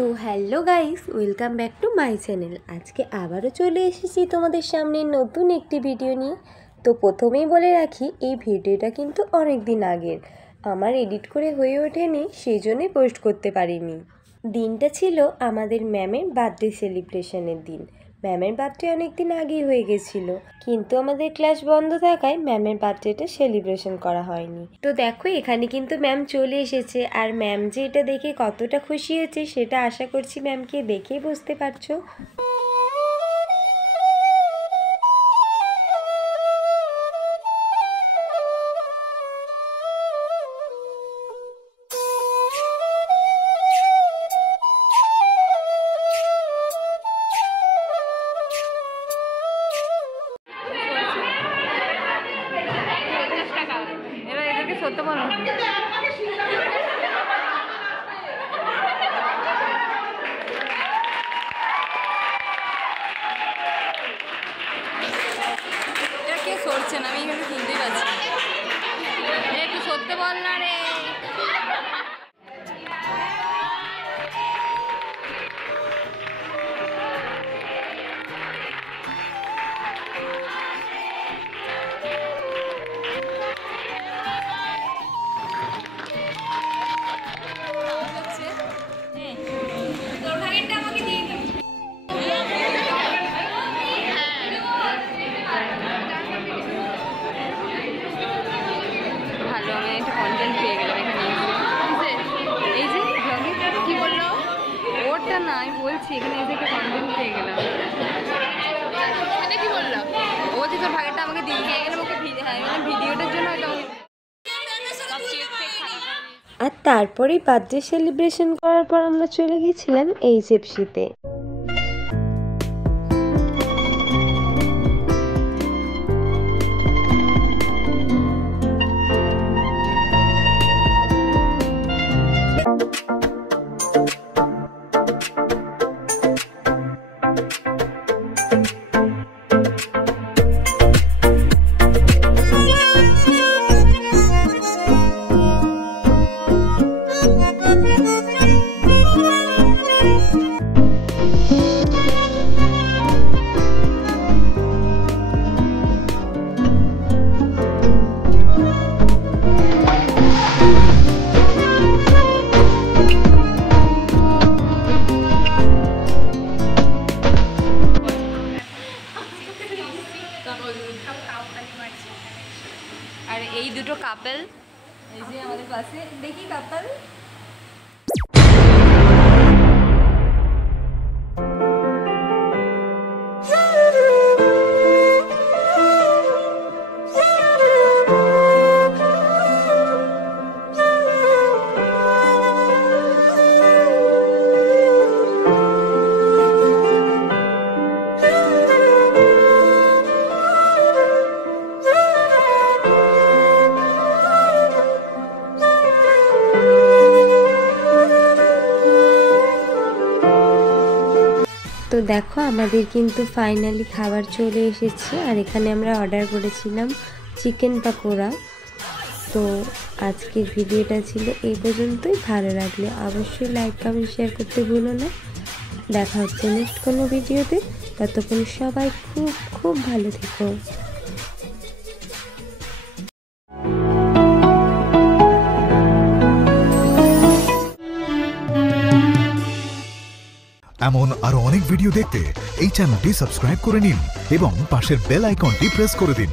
তো hello guys, welcome back to my channel. আজকে আবারও চলে এসেছি তোমাদের সামনে নতুন একটি ভিডিও নিয়ে। তো প্রথমেই বলে রাখি, এই ভিডিওটা কিন্তু অনেক দিন আগের, আমার এডিট করে হয়ে ওঠেনি, সেই জন্যই পোস্ট করতে পারিনি। দিনটা ছিল আমাদের ম্যামের বার্থডে সেলিব্রেশনের দিন। ম্যামের বার্থডে অনেক দিন আগেই হয়ে গেছিলো, কিন্তু আমাদের ক্লাস বন্ধ থাকায় ম্যামের বার্থডেটা সেলিব্রেশন করা হয়নি। তো দেখো, এখানে কিন্তু ম্যাম চলে এসেছে, আর ম্যাম যে এটা দেখে কতটা খুশি হয়েছে সেটা আশা করছি ম্যামকে দেখেই বুঝতে পারছো। সত্য বলো, এটা কে সরছে না? আমি এখানে শুনতেই পাচ্ছি। একটু সত্য বল না রে। ভালো, আমি একটা কন্টেন্ট পেয়ে গেলাম এখানে। এই যে কি বললো, ওরটা না, আমি বলছি এখানে এসে একটা কন্টেন্ট পেয়ে গেলাম। কি বললো, ও যে তোর ভাগেরটা আমাকে দিয়ে গেলাম, ওকে ভিডিওটার জন্য হয়তো। আর তারপরেই বার্থডে সেলিব্রেশন করার পর আমরা চলে গেছিলাম এইচএফসিতে। আর এই দুটো কাপল, এই যে আমাদের পাশে, দেখি কাপল। তো দেখো, আমাদের কিন্তু ফাইনালি খাবার চলে এসেছে, আর এখানে আমরা অর্ডার করেছিলাম চিকেন পাকোড়া। তো আজকের ভিডিওটা ছিল এই পর্যন্তই। ভালো লাগলে অবশ্যই লাইক, কমেন্ট, শেয়ার করতে ভুলো না। দেখা হচ্ছে নেক্সট কোনো ভিডিওতে। ততক্ষণ সবাই খুব খুব ভালো থেকো। এমন আরো অনেক ভিডিও দেখতে এই চ্যানেলটি সাবস্ক্রাইব করে নিন এবং পাশের বেল আইকনটি প্রেস করে দিন।